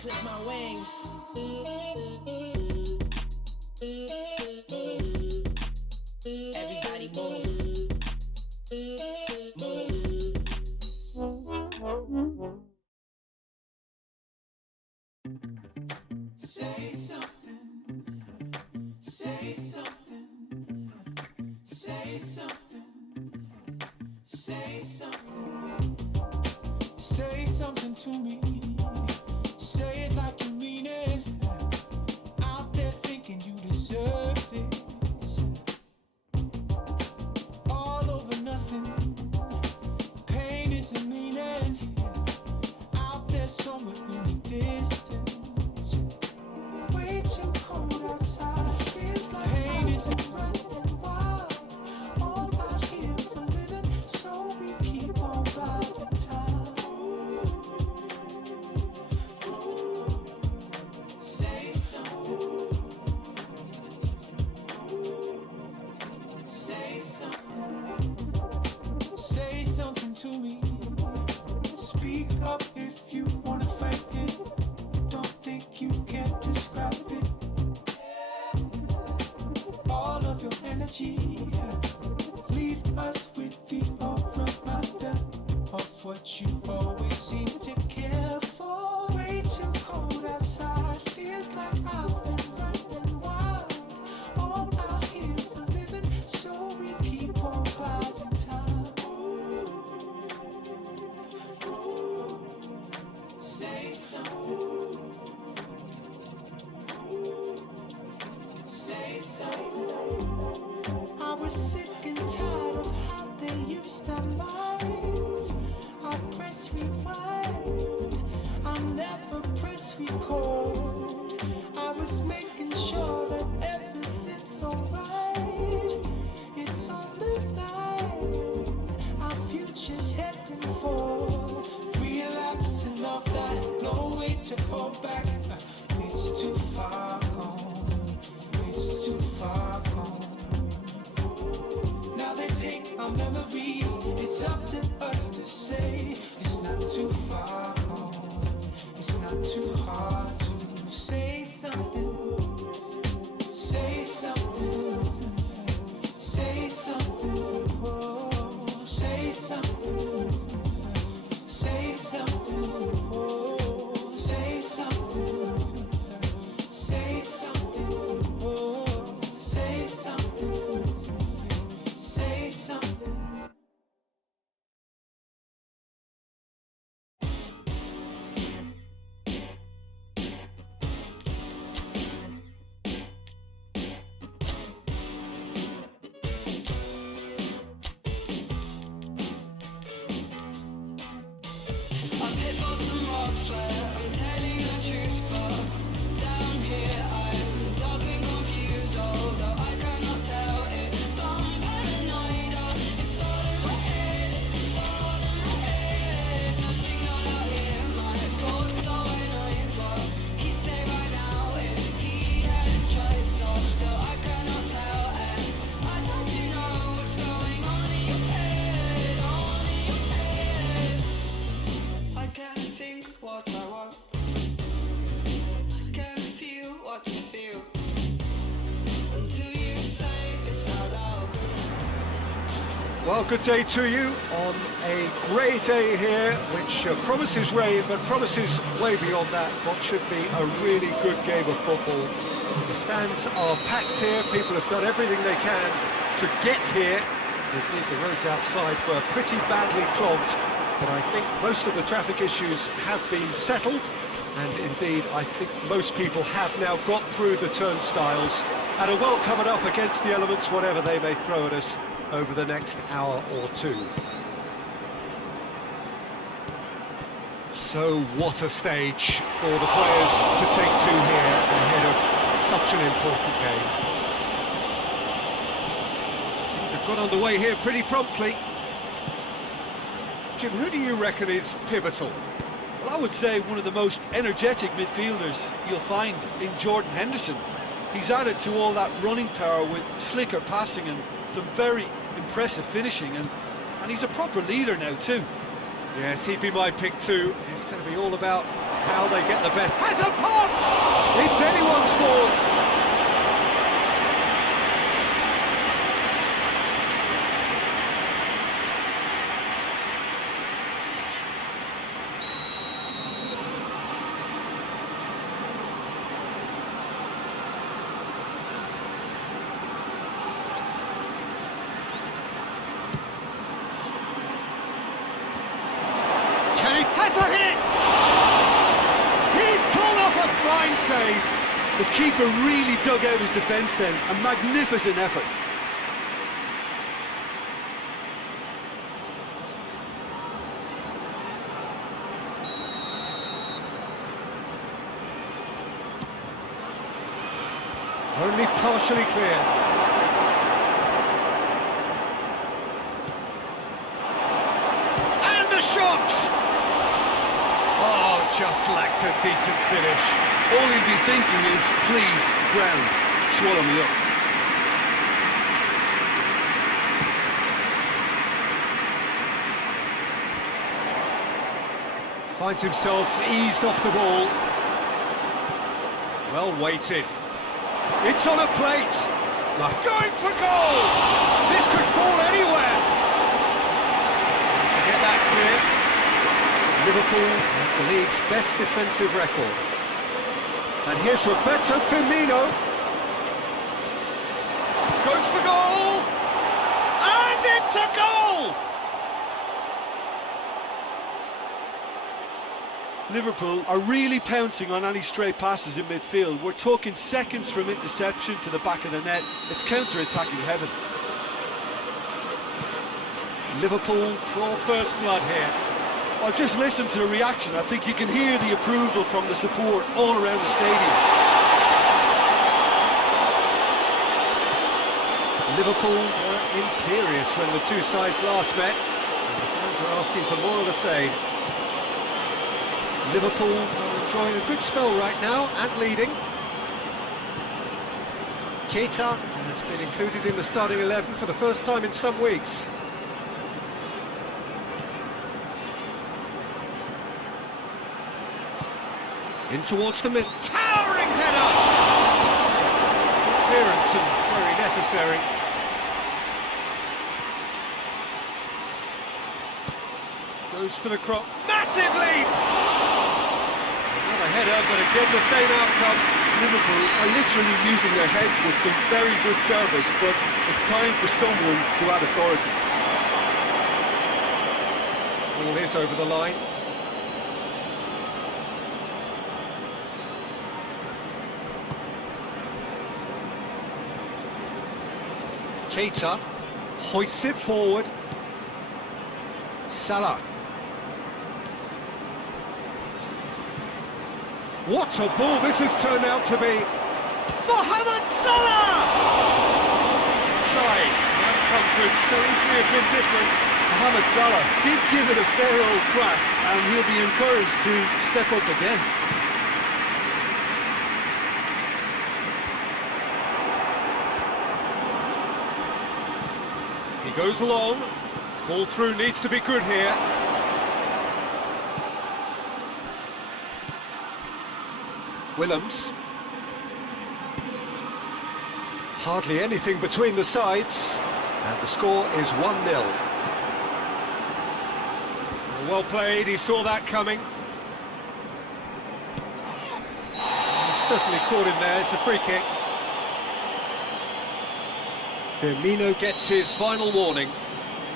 clip my wings. Everybody move. Say something. Say something. Say something. Say something. Say something to me. Say it like you mean it. Out there thinking you deserve this. All over nothing. Pain isn't meaning. Out there somewhere in the distance. Way too cold outside. Feels like pain isn't running wild. All out here for living, so we keep on biding time. Say something. Say something. Say something to me. Speak up if you wanna fight it. Don't think you can describe it. All of your energy. Leave us with the reminder of what you always seem to care for. Way too cold outside. Feels like I've been running wild. All out here for living, so we keep on biding time. Say something. Say something. I was sick and tired of how they used our minds. I press rewind. I never press record. I was making sure that everything's alright. It's on the line. Our future's heading for relapsing of that. No way to fall back. It's too far gone. It's too far gone. Now they take our memories. It's up to us to say it's not too far gone. It's not too hard to say something. Say something. Say something. Oh, say something. Say something. Oh, say something. Say something. Oh, say something. Say something. I've hit bottom rocks where I'm telling the truth, but down here I'm dark and confused, although I cannot tell if I'm paranoid or it's all in my head, it's all in my head. No signal out here, my thoughts are annoying, what he say right now if he had a choice, although I cannot tell, and I don't you know what's going on in your head, on in your head. I can't think what I want. I can't feel what I feel until you say it's out loud. Well, good day to you on a grey day here, which promises rain, but promises way beyond that what should be a really good game of football. The stands are packed here, people have done everything they can to get here. Indeed, the roads outside were pretty badly clogged, but I think most of the traffic issues have been settled, and indeed I think most people have now got through the turnstiles and are well covered up against the elements, whatever they may throw at us over the next hour or two. So what a stage for the players to take to here ahead of such an important game. Things have got underway here pretty promptly. Jim, who do you reckon is pivotal? Well, I would say one of the most energetic midfielders you'll find in Jordan Henderson. He's added to all that running power with slicker passing and some very impressive finishing, and he's a proper leader now too. Yes, he'd be my pick too. It's going to be all about how they get the best. Has a pop! It's anyone's ball. Has a hit! He's pulled off a fine save. The keeper really dug out his defence then. A magnificent effort. Only partially clear. And the shot! Oh, just lacked a decent finish. All he'd be thinking is, please, ground, swallow me up. Finds himself eased off the ball. Well weighted. It's on a plate. Going for goal! This could fall anywhere. Get that clear. Liverpool have the league's best defensive record. And here's Roberto Firmino. Goes for goal! And it's a goal! Liverpool are really pouncing on any stray passes in midfield. We're talking seconds from interception to the back of the net. It's counter-attacking heaven. Liverpool draw first blood here. Well, just listen to the reaction. I think you can hear the approval from the support all around the stadium. Liverpool were imperious when the two sides last met. And the fans are asking for more of the same. Liverpool are enjoying a good spell right now and leading. Keita has been included in the starting 11 for the first time in some weeks. In towards the middle, towering header! Good clearance and very necessary. Goes for the crop, massive leap! Another header, but again the same outcome. Liverpool are literally using their heads with some very good service, but it's time for someone to add authority. Ball is over the line. Keita hoists it forward. Salah. What a ball this has turned out to be. Mohamed Salah! Sorry, the outcome could so easily have been different. Mohamed Salah did give it a fair old crack, and he'll be encouraged to step up again. He goes long. Ball through needs to be good here. Willems. Hardly anything between the sides. And the score is 1-0. Well played, he saw that coming. He certainly caught him there, it's a free kick. Firmino gets his final warning.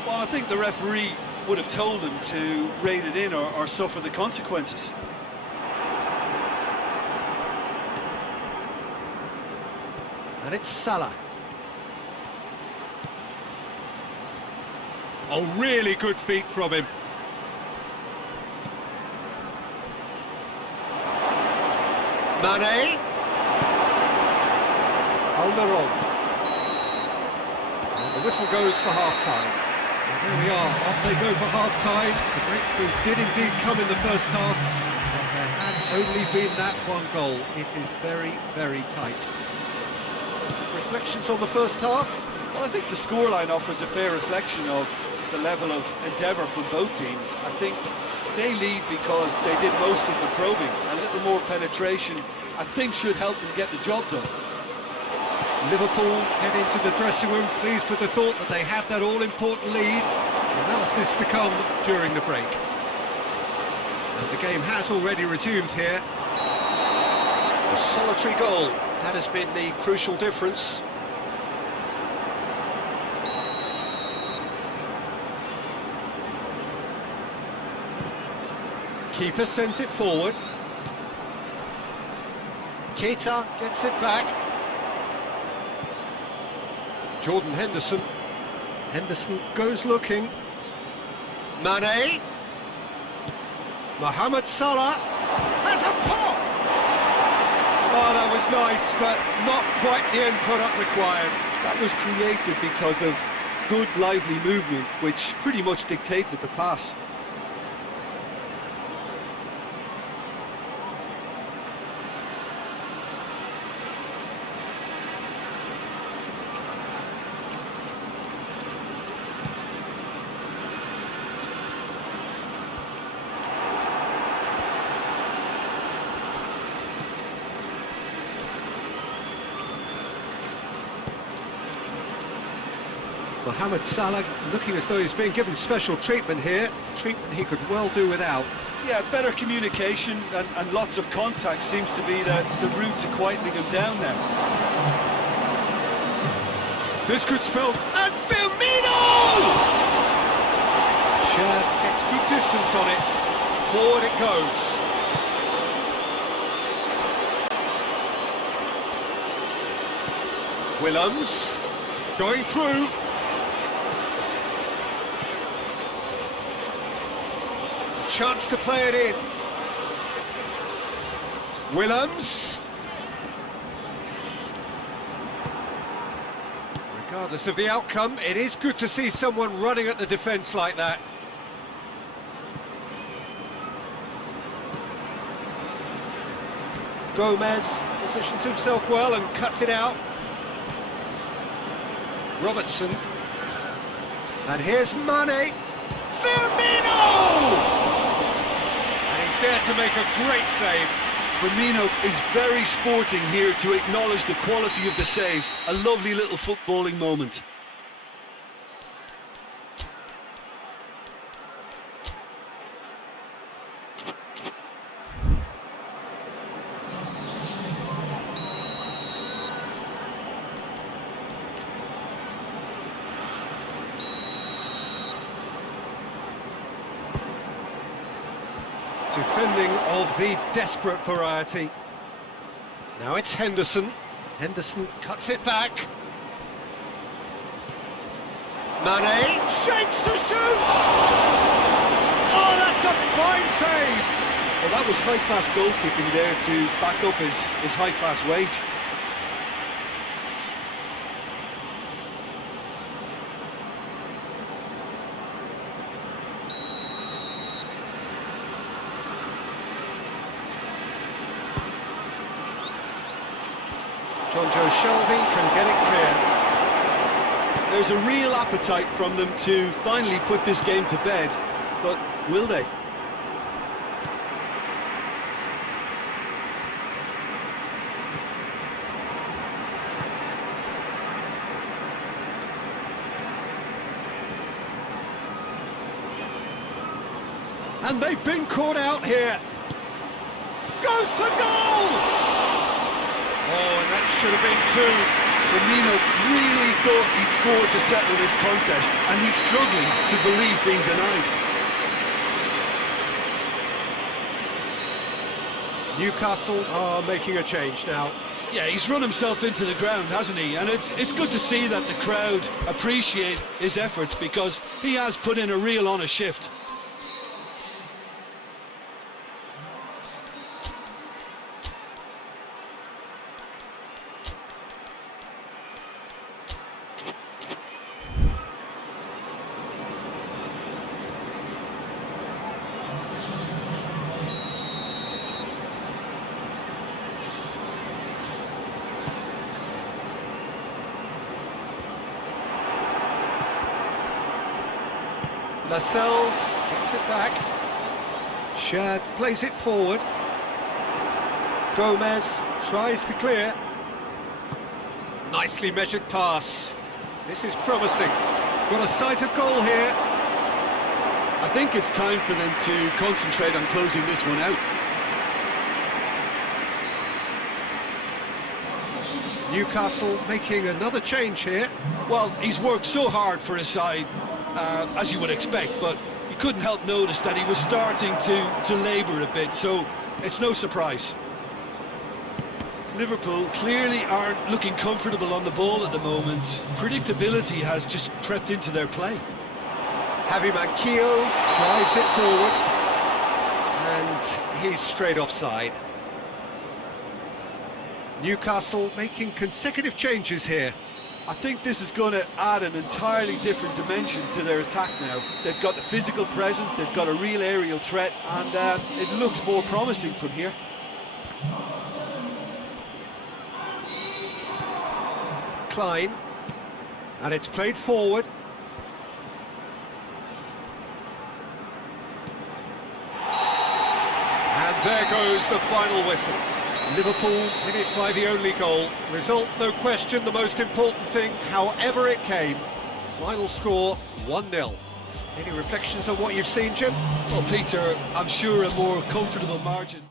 Well, I think the referee would have told him to rein it in or suffer the consequences. And it's Salah. Oh, really good feet from him. Mane. Almiron. And the whistle goes for half-time. And there we are, off they go for half-time. The breakthrough did indeed come in the first half, but there has only been that one goal. It is very, very tight. Reflections on the first half? Well, I think the scoreline offers a fair reflection of the level of endeavour from both teams. I think They lead because they did most of the probing. A little more penetration, I think, should help them get the job done. Liverpool head into the dressing room pleased with the thought that they have that all-important lead. Analysis to come during the break. And the game has already resumed here. A solitary goal, that has been the crucial difference. Keeper sends it forward. Keita gets it back. Jordan Henderson. Henderson goes looking. Mane. Mohamed Salah has a pop! Oh, that was nice, but not quite the end product required. That was created because of good, lively movement, which pretty much dictated the pass. Mohamed Salah looking as though he's being given special treatment here. Treatment he could well do without. Yeah, better communication and lots of contact seems to be the route to quietening him down now. This could spell... And Firmino! Shad gets good distance on it. Forward it goes. Willems going through. Chance to play it in. Willems. Regardless of the outcome, it is good to see someone running at the defence like that. Gomez positions himself well and cuts it out. Robertson. And here's Mane. Firmino! There to make a great save. Firmino is very sporting here to acknowledge the quality of the save. A lovely little footballing moment. Defending of the desperate variety. Now it's Henderson. Henderson cuts it back. Mane shapes to shoot! Oh, that's a fine save! Well, that was high-class goalkeeping there to back up his high-class wage. Jonjo Shelby can get it clear. There's a real appetite from them to finally put this game to bed, but will they? And they've been caught out here. Goes for goal! Oh, and that should have been two. Firmino really thought he'd scored to settle this contest, and he's struggling to believe being denied. Newcastle are making a change now. Yeah, he's run himself into the ground, hasn't he? And it's good to see that the crowd appreciate his efforts because he has put in a real honest shift. Lascelles gets it back. Shad plays it forward. Gomez tries to clear. Nicely measured pass. This is promising. Got a sight of goal here. I think it's time for them to concentrate on closing this one out. Newcastle making another change here. Well, he's worked so hard for his side, as you would expect, but you couldn't help notice that he was starting to labour a bit, so it's no surprise. Liverpool clearly aren't looking comfortable on the ball at the moment. Predictability has just crept into their play. Javi Manquillo drives it forward, and he's straight offside. Newcastle making consecutive changes here. I think this is going to add an entirely different dimension to their attack now. They've got the physical presence, they've got a real aerial threat, and it looks more promising from here. Klein, and it's played forward. And there goes the final whistle. Liverpool win it by the only goal. Result, no question, the most important thing, however it came. Final score, 1-0. Any reflections on what you've seen, Jim? Well, Peter, I'm sure a more comfortable margin.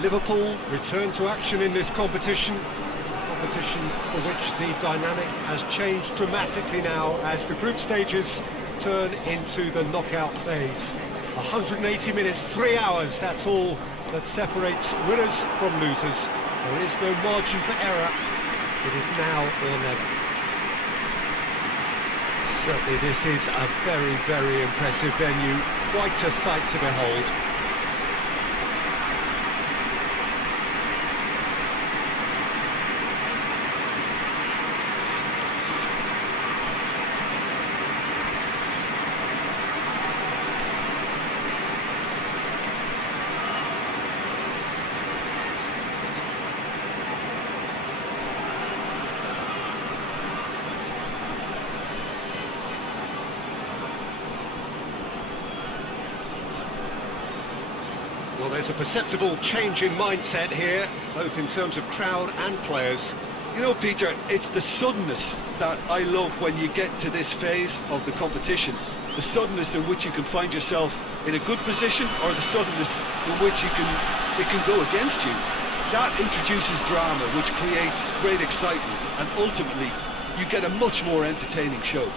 Liverpool return to action in this competition for which the dynamic has changed dramatically now as the group stages turn into the knockout phase. 180 minutes, 3 hours, that's all that separates winners from losers. There is no margin for error. It is now or never. Certainly this is a very, very impressive venue, quite a sight to behold. Well, there's a perceptible change in mindset here, both in terms of crowd and players. You know, Peter, it's the suddenness that I love when you get to this phase of the competition. The suddenness in which you can find yourself in a good position, or the suddenness in which it can go against you. That introduces drama, which creates great excitement, and ultimately you get a much more entertaining show.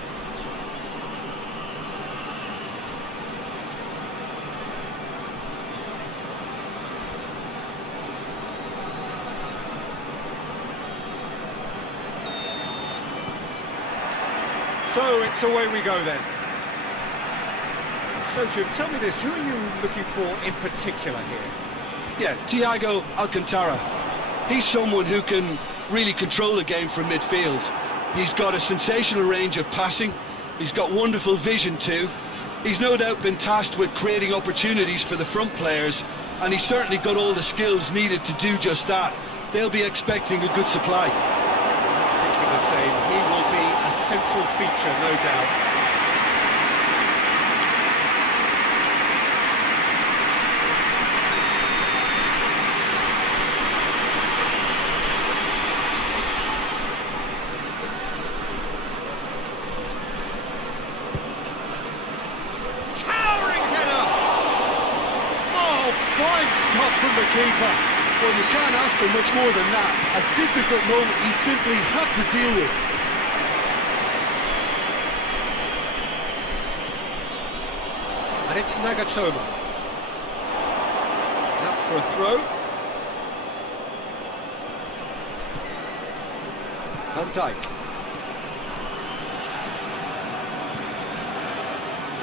So it's away we go then. So Jim, tell me this, who are you looking for in particular here? Yeah, Thiago Alcantara. He's someone who can really control a game from midfield. He's got a sensational range of passing. He's got wonderful vision too. He's no doubt been tasked with creating opportunities for the front players, and he's certainly got all the skills needed to do just that. They'll be expecting a good supply. I'm thinking the same. He will be a central feature, no doubt. From the keeper. Well, you can't ask for much more than that. A difficult moment he simply had to deal with. And it's Nagatomo. Out for a throw. Van Dijk.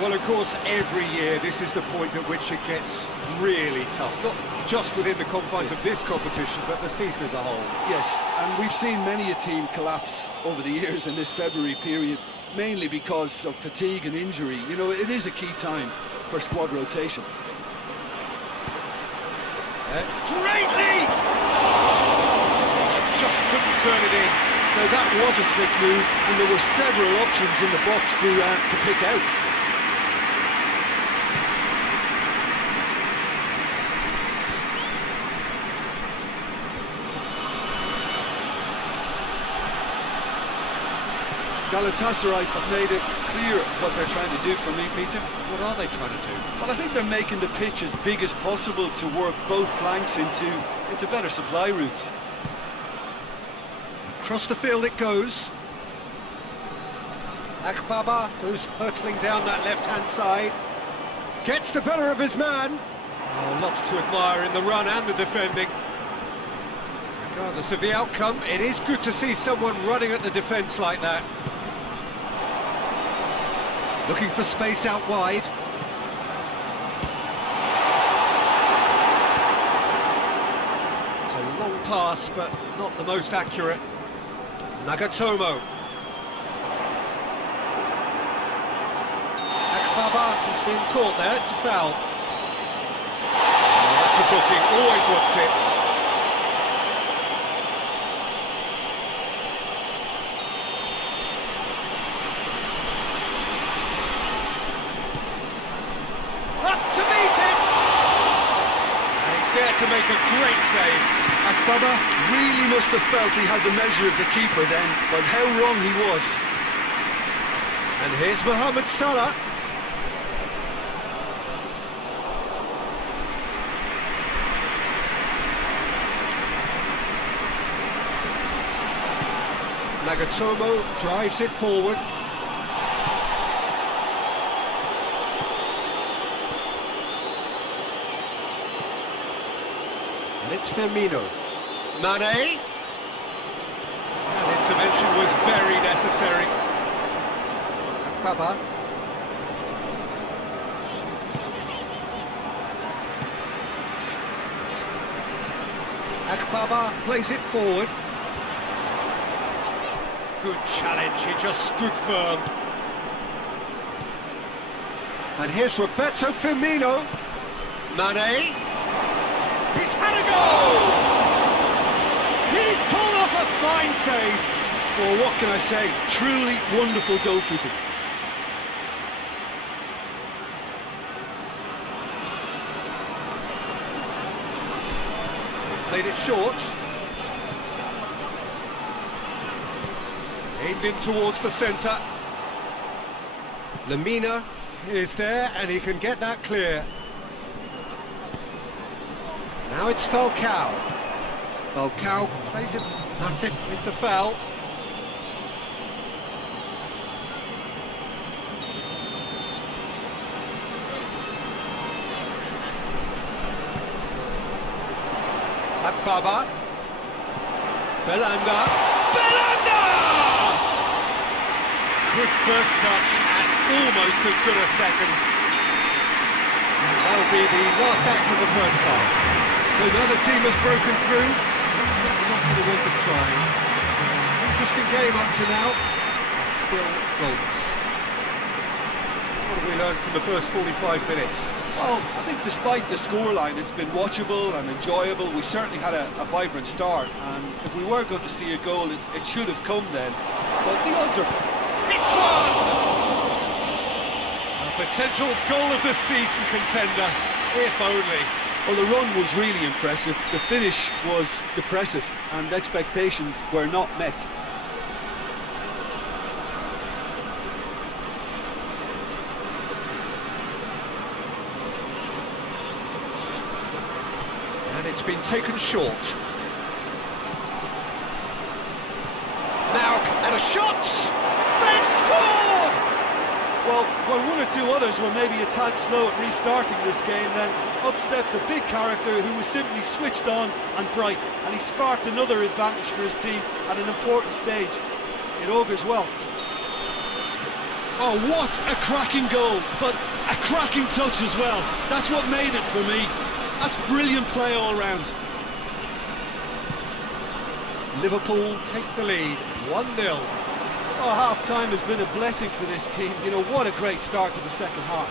Well, of course, every year this is the point at which it gets really tough. Not just within the confines of this competition, but the season as a whole. Yes, and we've seen many a team collapse over the years in this February period, mainly because of fatigue and injury. You know, it is a key time for squad rotation. Great lead! Just couldn't turn it in. Now, that was a slick move, and there were several options in the box to pick out. Galatasaray have made it clear what they're trying to do for me, Peter. What are they trying to do? Well, I think they're making the pitch as big as possible to work both flanks into better supply routes. Across the field it goes. Akbaba goes hurtling down that left-hand side. Gets the better of his man. Oh, lots to admire in the run and the defending. Regardless of the outcome, it is good to see someone running at the defence like that. Looking for space out wide. It's a long pass, but not the most accurate. Nagatomo. Akbaba has been caught there, it's a foul. Oh, that's a booking, always wants it. To make a great save. Akbaba really must have felt he had the measure of the keeper then, but how wrong he was. And here's Mohamed Salah. Nagatomo drives it forward. It's Firmino. Mane. That intervention was very necessary. Akbaba. Akbaba plays it forward. Good challenge, he just stood firm. And here's Roberto Firmino. Mane. He's had a goal! He's pulled off a fine save. Well, what can I say? Truly wonderful goalkeeping. Played it short. Aimed in towards the centre. Lemina is there and he can get that clear. Now it's Falcao. Falcao plays it, Matip with the foul. At Baba. Belanda. Belanda! Good first touch and almost as good a second. And that'll be the last act of the first half. So the other team has broken through. Not going to want them trying. Interesting game up to now. Still goals. What have we learned from the first 45 minutes? Well, I think despite the scoreline, it's been watchable and enjoyable. We certainly had a vibrant start, and if we were going to see a goal, it should have come then. But the odds are... It's one! A potential goal of the season contender, if only. Well, the run was really impressive. The finish was depressive, and expectations were not met. And it's been taken short. Now, and a shot! They've scored! Well, when one or two others were maybe a tad slow at restarting this game, then up steps a big character who was simply switched on and bright, and he sparked another advantage for his team at an important stage. It augurs well. Oh, what a cracking goal, but a cracking touch as well. That's what made it for me. That's brilliant play all round. Liverpool take the lead, 1-0. Oh, half-time has been a blessing for this team. You know, what a great start to the second half.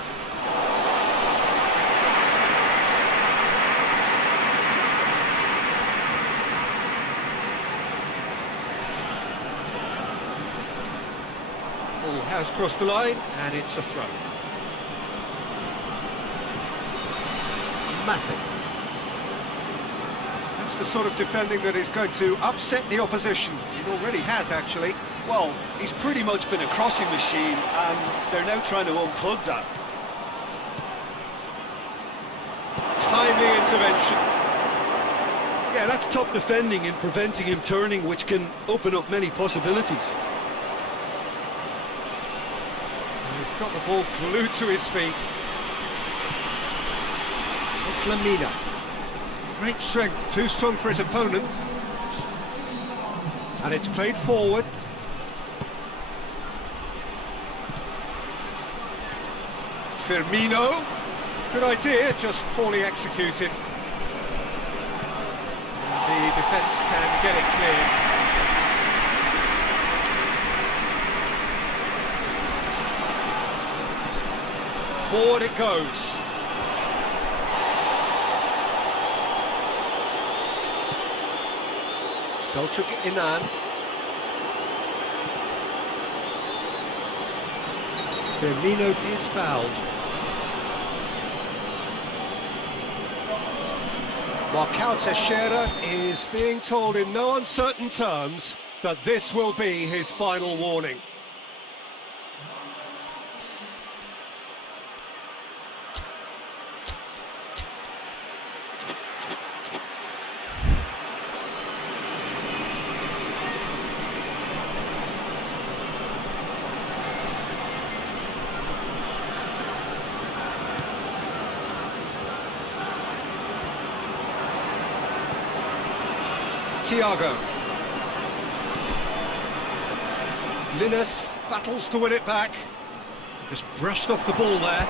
Ball has crossed the line, and it's a throw. Matip. That's the sort of defending that is going to upset the opposition. It already has, actually. Well, he's pretty much been a crossing machine, and they're now trying to unplug that. Timely intervention. Yeah, that's top defending in preventing him turning, which can open up many possibilities. He's got the ball glued to his feet. It's Lemina. Great strength, too strong for his opponent. And it's played forward. Firmino. Good idea, just poorly executed. The defence can get it clear. Forward it goes. Selçuk Inan. Firmino is fouled. Marcao Teixeira is being told in no uncertain terms that this will be his final warning. Thiago. Linus battles to win it back. Just brushed off the ball there.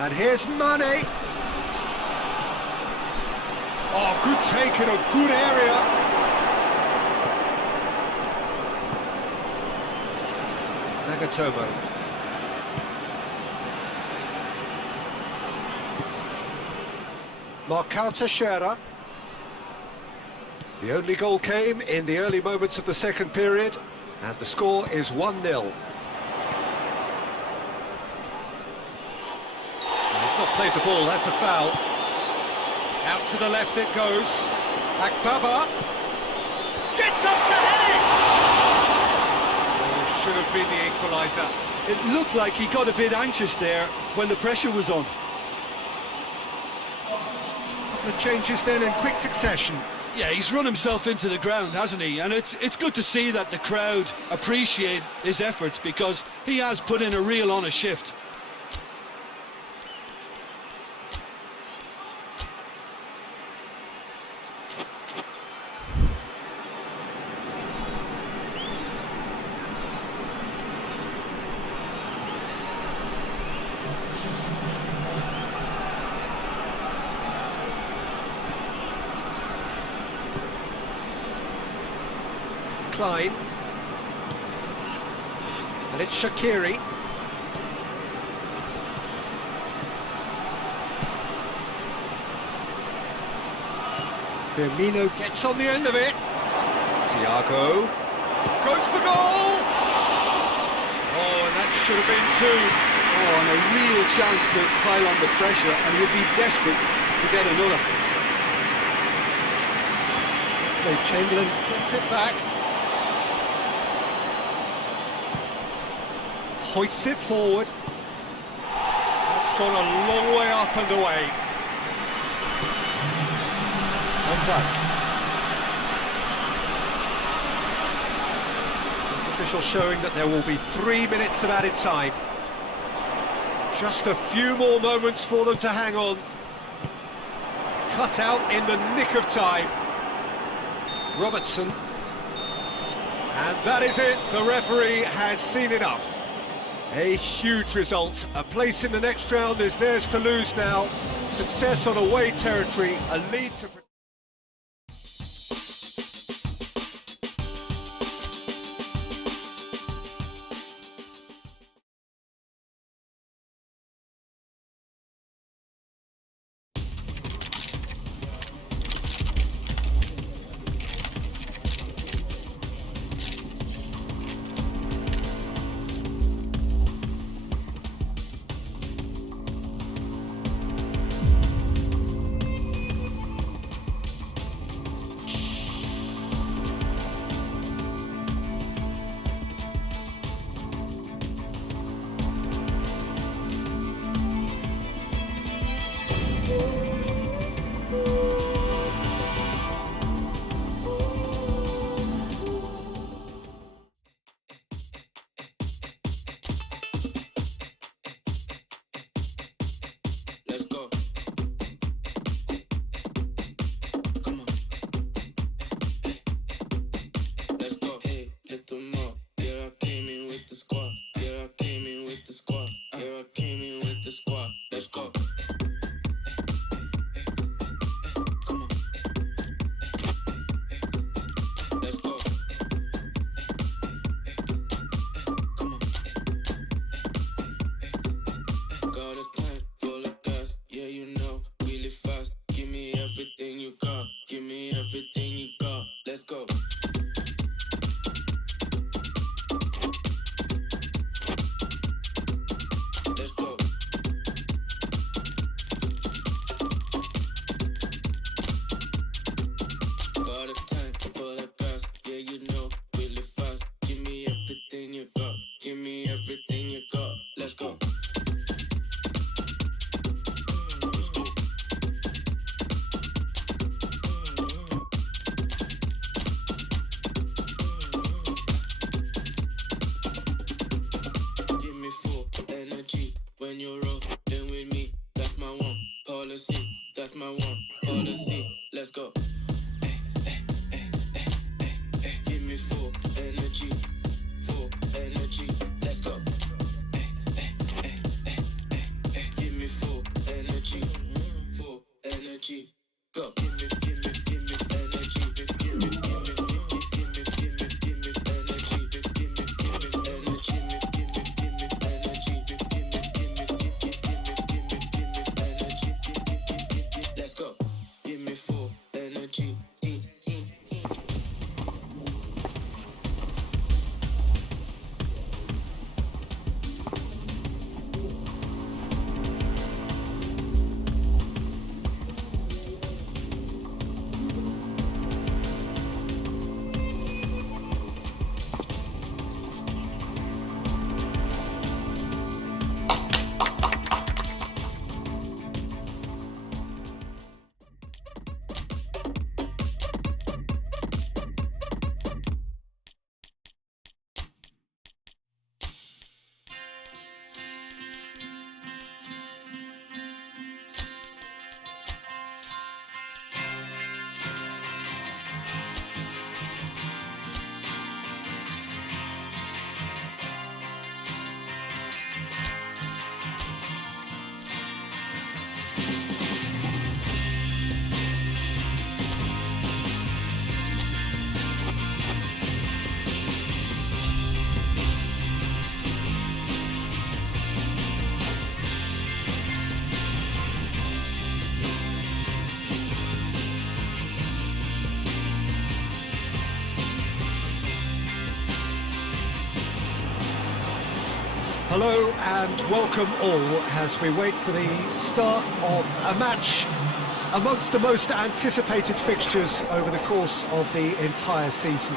And here's Mane. Oh, good take in a good area. Nagatomo. Marcão Teixeira. The only goal came in the early moments of the second period, and the score is 1-0. He's not played the ball, that's a foul. Out to the left it goes. Akbaba gets up to head it! Oh, should have been the equaliser. It looked like he got a bit anxious there when the pressure was on. Couple of changes then in quick succession. Yeah, he's run himself into the ground, hasn't he? And it's good to see that the crowd appreciate his efforts, because he has put in a real honest shift. Klein. And it's Shaqiri. Firmino gets on the end of it. Thiago goes for goal. Oh, and that should have been two. Oh, and a real chance to pile on the pressure, and he'll be desperate to get another. So Chamberlain gets it back. Hoists it forward. That's gone a long way up and away. Van Dijk. This official showing that there will be 3 minutes of added time. Just a few more moments for them to hang on. Cut out in the nick of time. Robertson. And that is it. The referee has seen enough. A huge result. A place in the next round is theirs to lose now. Success on away territory, a lead to... Give me full Hello and welcome all as we wait for the start of a match amongst the most anticipated fixtures over the course of the entire season.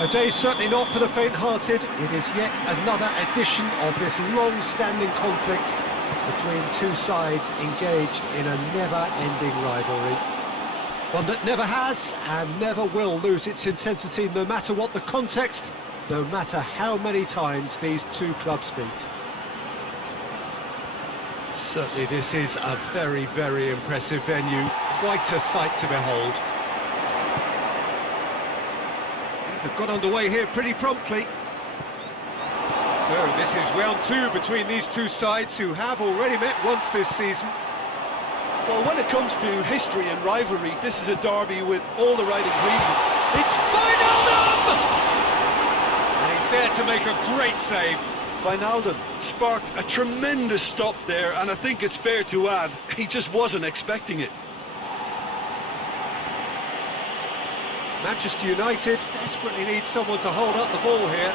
A day certainly not for the faint-hearted. It is yet another edition of this long-standing conflict between two sides engaged in a never-ending rivalry. One that never has and never will lose its intensity, no matter what the context, no matter how many times these two clubs meet. Certainly this is a very, very impressive venue. Quite a sight to behold. They've got underway here pretty promptly. So this is round two between these two sides who have already met once this season. Well, when it comes to history and rivalry, this is a derby with all the right ingredients. It's Wijnaldum! And he's there to make a great save. Wijnaldum sparked a tremendous stop there, and I think it's fair to add, he just wasn't expecting it. Manchester United desperately need someone to hold up the ball here.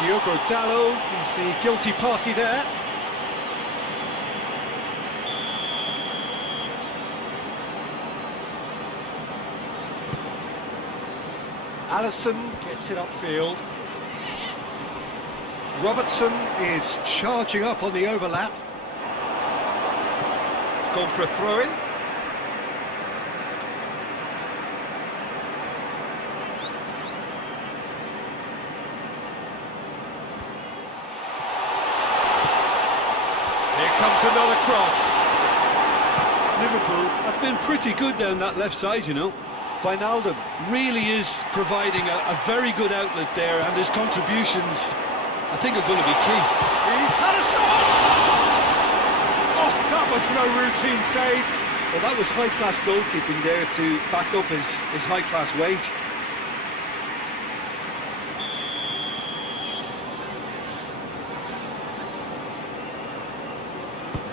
Diogo Dalot is the guilty party there. Alisson gets it upfield. Robertson is charging up on the overlap. It's gone for a throw-in. Here comes another cross. Liverpool have been pretty good down that left side, you know. Wijnaldum really is providing a very good outlet there, and his contributions, I think, are going to be key. He's had a shot! Oh, that was no routine save. Well, that was high-class goalkeeping there to back up his high-class wage.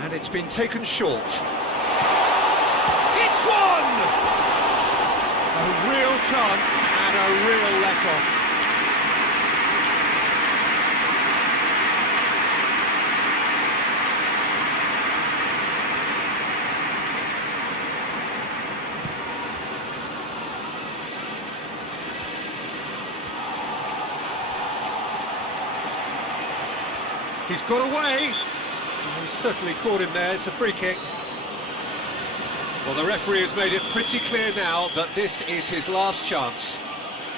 And it's been taken short. It's one! A real chance and a real let-off. He's got away. He's certainly caught him there. It's a free kick. Well, the referee has made it pretty clear now that this is his last chance.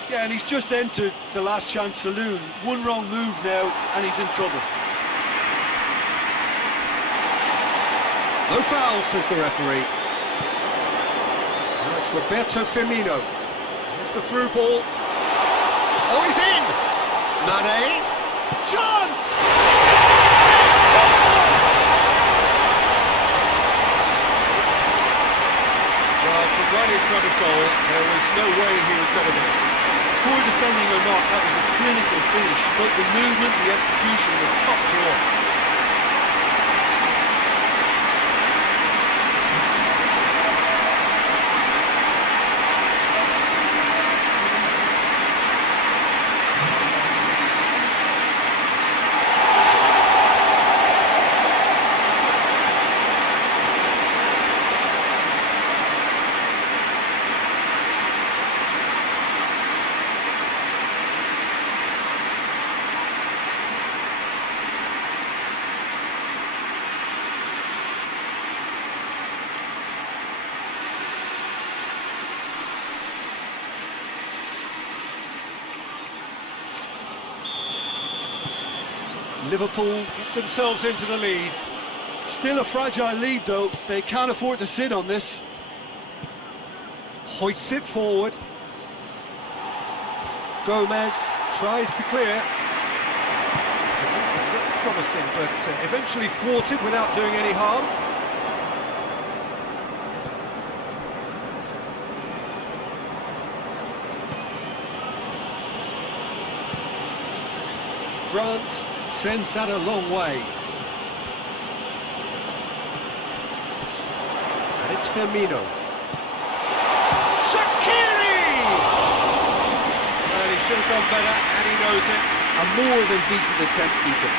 Yeah, and he's just entered the last chance saloon. One wrong move now, and he's in trouble. No foul, says the referee. Now it's Roberto Firmino. Here's the through ball. Oh, he's in! Mane. Chance! Right in front of goal, there was no way he was going to miss. Poor defending or not, that was a clinical finish, but the movement, the execution was top draw. Liverpool get themselves into the lead. Still a fragile lead, though. They can't afford to sit on this. Hoists it forward. Gomez tries to clear. Looked promising, but eventually thwarted without doing any harm. Grant sends that a long way. And it's Firmino. Shaqiri! Well, he should have done better, and he knows it. A more than decent attempt, Peter.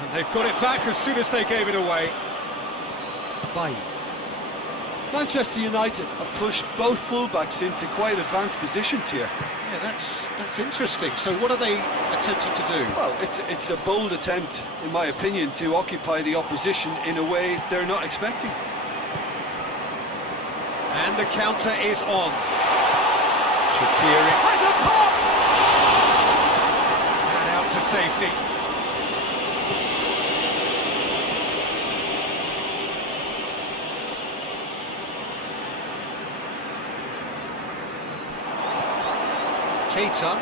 And they've got it back as soon as they gave it away. Bye. Manchester United have pushed both fullbacks into quite advanced positions here. Yeah, that's interesting. So what are they attempting to do? Well, it's a bold attempt, in my opinion, to occupy the opposition in a way they're not expecting. And the counter is on. Shaqiri has a pop! And out to safety. Keita.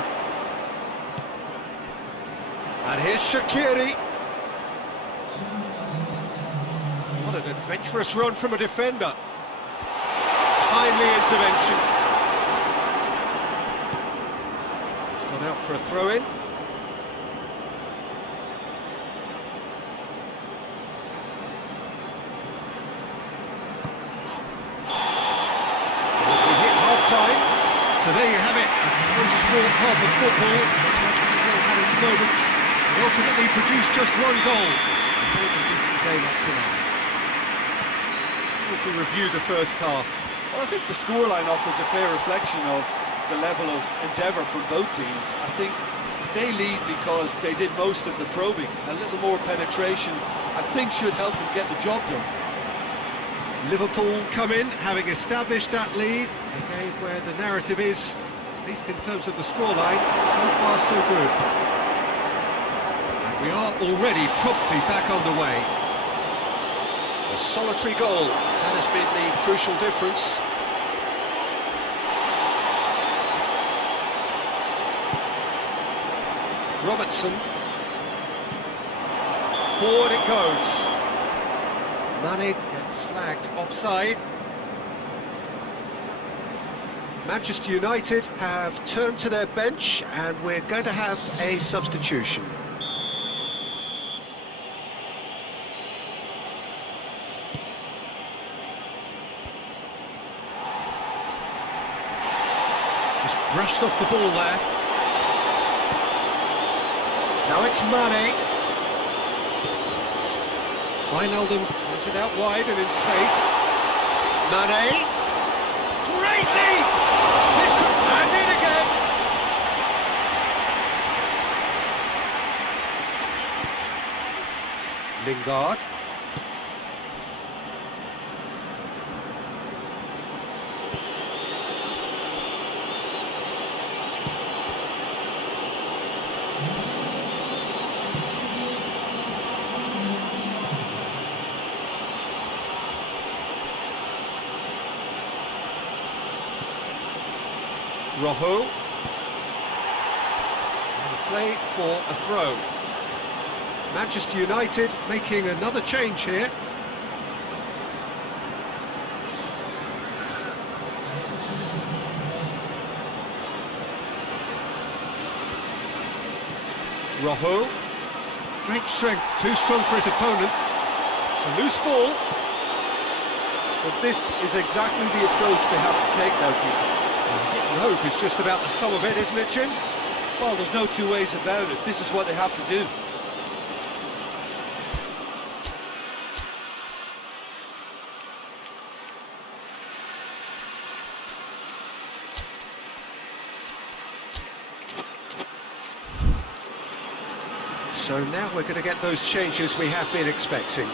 And here's Shaqiri. What an adventurous run from a defender. Timely intervention. It's gone out for a throw-in. We hit half-time. So there you have it. One small half of football. Well had its moments. And ultimately produced just one goal. A decent game up to now. To review the first half. Well, I think the scoreline offers a fair reflection of the level of endeavour from both teams. I think they lead because they did most of the probing. A little more penetration, I think, should help them get the job done. Liverpool come in, having established that lead. A game where the narrative is, at least in terms of the scoreline, so far so good. And we are already promptly back underway. A solitary goal, that has been the crucial difference. Robertson. Forward it goes. Mane gets flagged offside. Manchester United have turned to their bench and we're going to have a substitution. Brushed off the ball there. Now it's Mane. Wijnaldum has it out wide and in space. Mane. Great leap! This could... And in again! Lingard. Rojo. And play for a throw. Manchester United making another change here. Rojo. Great strength, too strong for his opponent. It's a loose ball. But this is exactly the approach they have to take now, Peter. Hit and hope is just about the sum of it, isn't it, Jim? Well, there's no two ways about it. This is what they have to do. So now we're going to get those changes we have been expecting.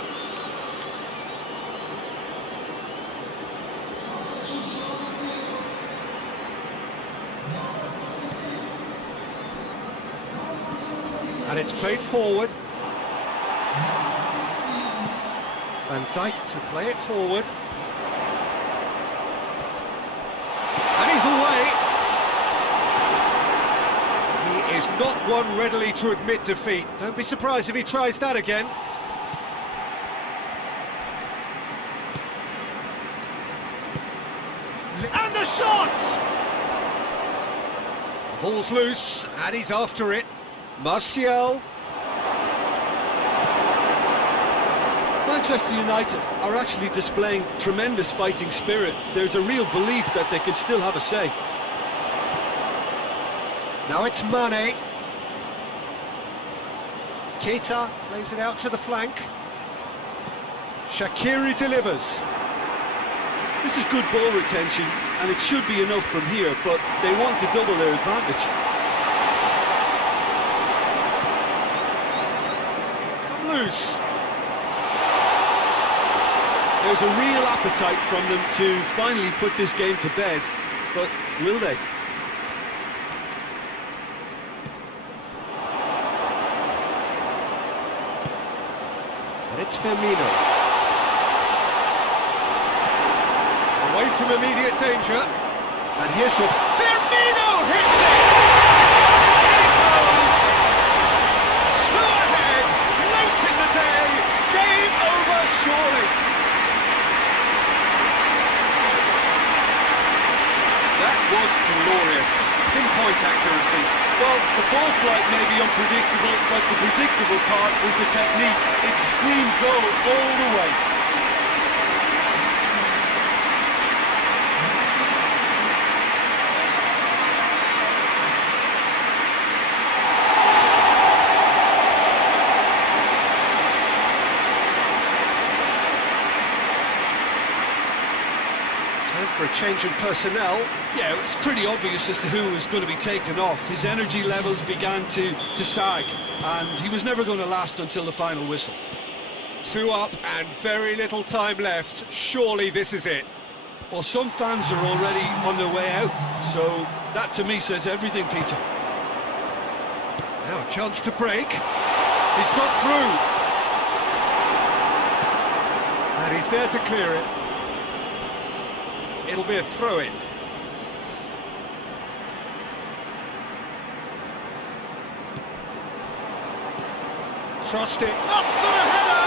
And it's played forward. Van Dijk to play it forward. And he's away. He is not one readily to admit defeat. Don't be surprised if he tries that again. And the shot! The ball's loose, and he's after it. Martial. Manchester United are actually displaying tremendous fighting spirit. There's a real belief that they can still have a say. Now it's Mane. Keita plays it out to the flank. Shaqiri delivers. This is good ball retention, and it should be enough from here, but they want to double their advantage. It's come loose. There's a real appetite from them to finally put this game to bed, but will they? And it's Firmino. Away from immediate danger. And here's your... Firmino hits it! Here it goes! Two ahead, late in the day. Game over, surely. That was glorious. Pinpoint accuracy. Well, the ball flight may be unpredictable, but the predictable part was the technique. It screamed goal all the way. For a change in personnel. Yeah, it was pretty obvious as to who was going to be taken off. His energy levels began to sag, and he was never going to last until the final whistle. 2 up and very little time left. Surely this is it. Well, some fans are already on their way out, so that to me says everything, Peter. Now a chance to break. He's got through. And he's there to clear it. It'll be a throw-in. Trusting up for the header!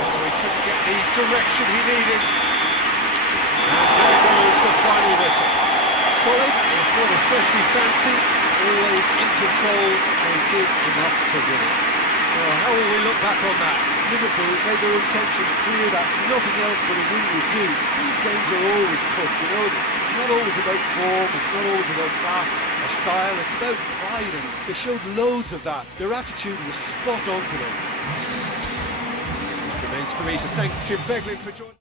Oh, he couldn't get the direction he needed. And there goes the final whistle. Solid, if not especially fancy, always in control. They did enough to win it. Well, how will we look back on that? Liverpool made their intentions clear that nothing else but a win would do. These games are always tough, you know, it's not always about form, it's not always about class or style, it's about pride, and they showed loads of that. Their attitude was spot on today. It remains for me to thank Jim Beglin for joining.